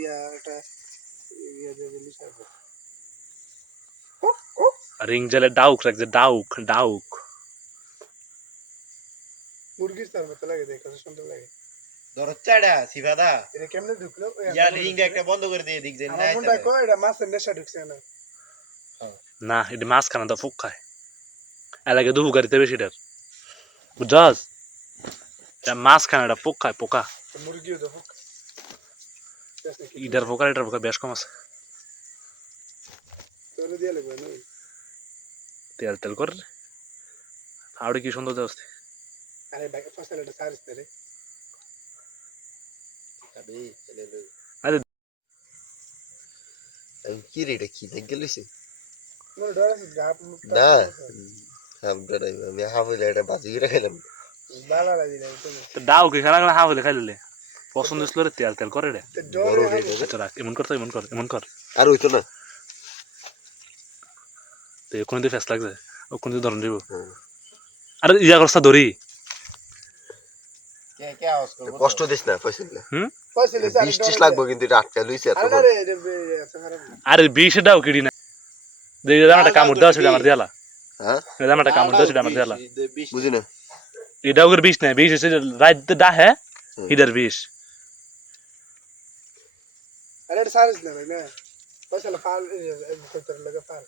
ইয়া এটা ইয়া দিয়ে দিলি সব রিং জেলে ডাউক রাখছে ডাউক মুরগির তার মতো লাগে দেখতে সুন্দর লাগে দরচাড়া সিভাদা এটা কেমনে ঢুকলো ইয়া রিংটা একটা বন্ধ করে দিয়ে দিক যে আমার মনটা কয় এটা মাছের নেশা ঢুকছে না না এটা মাছ খানা তো ফুক খায় এলাকে দুহু গাড়িতে বেশি ডার বুঝছস এটা মাছ খানাটা পোক খায় পোকা মুরগিও দেখো ইটার পোকা বেশ কম আছে তোরে দিয়ে লাগবে না তেল তেল কর আউড়ে কি সুন্দর দেওয়া আরে ভাই ফসলটা সারিস রে আবে চলে লো আরে কি রে এটা কি দেখে লইছে মোর ডর আছে গাপ না আমরা আমি হাফলে এটা বাজি রাখলাম বালা লাগি না তো ডাউ কি খানা খানা হাওলে খাইলে পছন্দ ছিল রে তেল তেল করে রে বড় রে আচ্ছা রাখ এমন কর আর হইতো না তো কোন দিকে ফেস লাগছে ও কোন দিকে ধরন দিব আরে ইয়া করছা দড়ি কে কে আওয়াজ করব কষ্ট দিস না ফসলে ফসলে 20 লাগবে কিন্তু এটা আটকা লইছে এত আরে খারাপ আরে 20 ডাউ কিডি না দেখি দামটা কামড় দেওয়া ছিল আমার দিয়ালা হ্যাঁ দামটা কামড় দেওয়া ছিল আমার দিয়ালা বুঝি না এটাও করে 20 না 20 এসে রাত ডাহে ইদার 20 আরে এটা সারিস না ভাই না ফসলে ফাল কইতে লাগে ফাল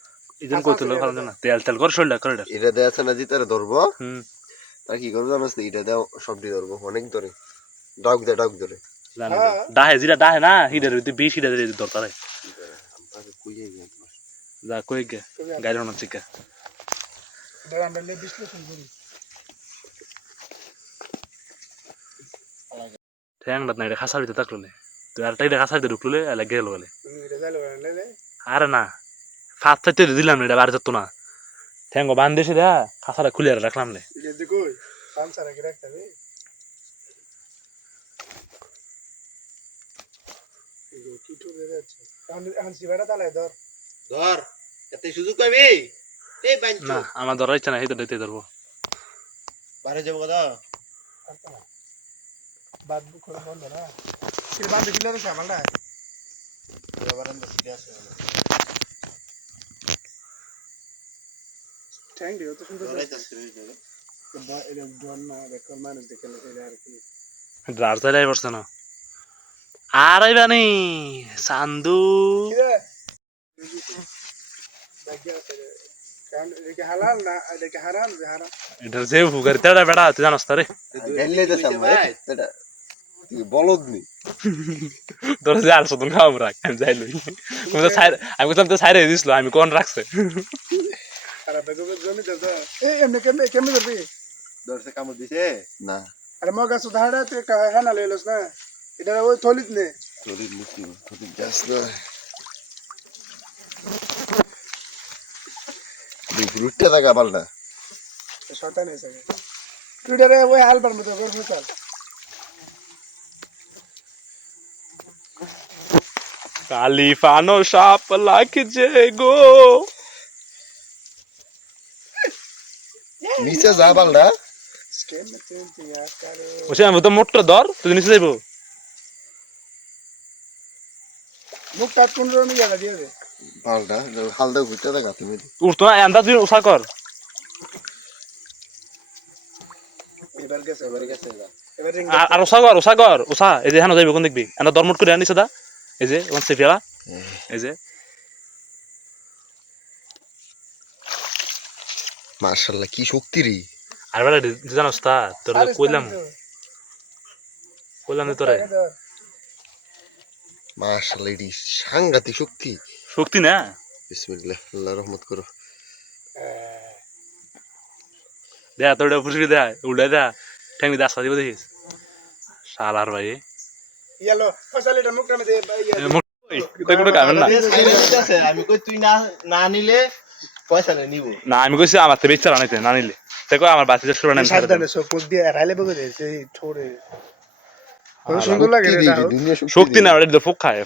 ইজন কইতে লোক ভালো না তেল তেল কর শোল্ডার করে এটা দেয়াছে না জিতারে ধরবো হুম তা কি করব জানোস এটা দাও সবটি ধরবো অনেক ধরে ডাক ধরে জানি ডাহে জিরা ডাহে না ইদার 20 ইদার দরকার আমরা কইয়ে গেল যা কই গে গাইর না চিকা দাঁড়া আমরা বিশ্লেষণ করি ঠ্যাং না এটা খাসার ভিতরে থাকলো তুই আরটা এটা খাসার ভিতরে ঢুকলো এলা গেল বলে রেজাল্ট বানালে আরে না ফাত চাইতে দিলাম না এটা বাড়ি যেত না ঠ্যাঙ্গ বান্ধেছি দা খাসাটা খুলে রাখলাম নে এটা দেখো পাঁচা রাখি রাখতে হবে এই কি তো রে আছে আনসি বেড়া তালে ধর এত সুযোগ পাবি এই বাঞ্চো না আমার ধরার ইচ্ছা না এই তো দিতে ধরবো বাইরে যাবো দাও বাদ করে বন্ধ না কি বাদ দিলে রে সামালটা বারান্দা সিরিয়াস থ্যাংক ইউ তো সুন্দর ধরাইতে সিরিয়াস এটা ডন না রেকর্ড মানুষ দেখে এটা আর কি ড্রার চাইলাই পড়ছে না আর আইবানি সান্দু এটা হালাল না এটা হারাম যে হারাম এটা যে ভুগারিতে বেড়া তুই জানাস রে ডেললে তো সামনে এটা তুই বলদ নি তোর যে আর শুধু নাম রাখ আমি যাই লই আমি তো সাইরে দিছিল আমি কোন রাখছে আরে বেগবে জমি দাও এই এমনি কেমনে করবি দর্শে কামড় দিছে না আরে মগা সুধাড়া তুই হানা লইলস না এটা ওই থলিত নে তোরি মুক্তি তোরি যাস না দুই রুটটা লাগা বালটা শয়তান এসে টুইটারে ওই হালবার মতো করে চল কালিফানো সাপ লাগছে গো নিচে যা বালটা স্কেম মে চিন্তা ইয়ার করে ওসে আমি তো মোটর ধর তুই নিচে যাইবো মুখ কাট কোন রকম জায়গা দিয়ে দে বালটা হালদা ঘুরতে লাগা তুমি উঠতো না আন্দাজ তুই উসা কর এবার গেছে এবার রিং আর উসা এই যে হানো যাইবো কোন দেখবি আমরা দরমট করে আনিছ দা এই যে ওন সেফিয়া এই যে মাশাআল্লাহ কি শক্তি রে আর বেলা জানোস তা তোর কইলাম তোরে মাশাআল্লাহ এডি সাংঘাতিক শক্তি না বিসমিল্লাহ আল্লাহ রহমত করো দে তোরে ফুসকি দে উড়ে দে ঠেঙ্গি দাস দিব দেখিস শালার ভাই ইয়েলো ফসলেটা মুখটা মে দে কই কোন কামেন না আমি কই তুই না নিলে পয়সা নিব না আমি কইছি আমার তে বেচারা নাইতে না নিলে দেখো আমার বাতিটা শুরু না সাবধানে সব পোক দিয়ে রাইলে বগে দে সেই ছোড়ে কত সুন্দর লাগে এটা শক্তি না ওটা ফোক খায়